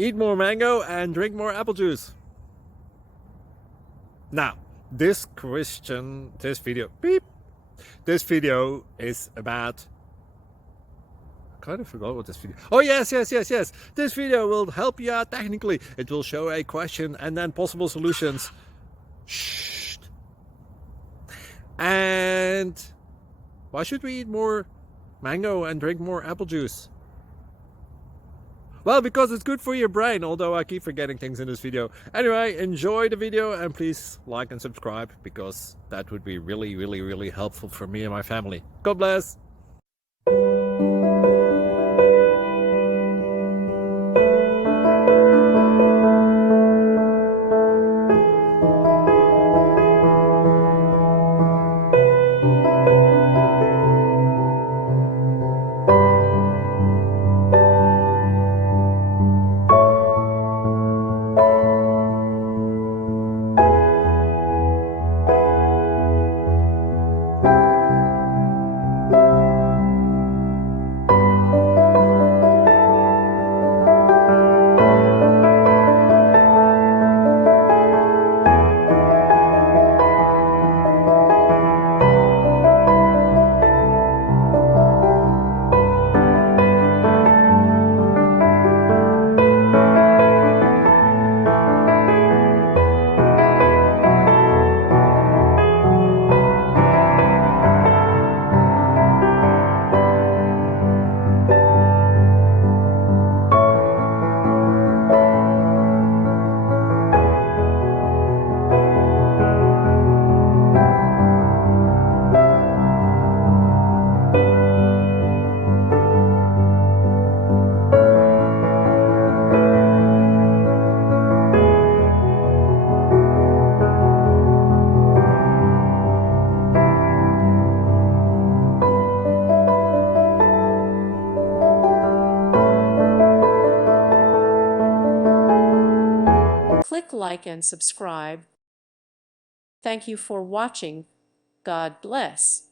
Eat more mango and drink more apple juice. Now, this video is about, I kind of forgot what this video. Oh yes. This video will help you out technically. It will show a question and then possible solutions. Shh. And why should we eat more mango and drink more apple juice? Well, because it's good for your brain, although I keep forgetting things in this video. Anyway, enjoy the video and please like and subscribe, because that would be really helpful for me and my family. God bless! Click like and subscribe. Thank you for watching. God bless.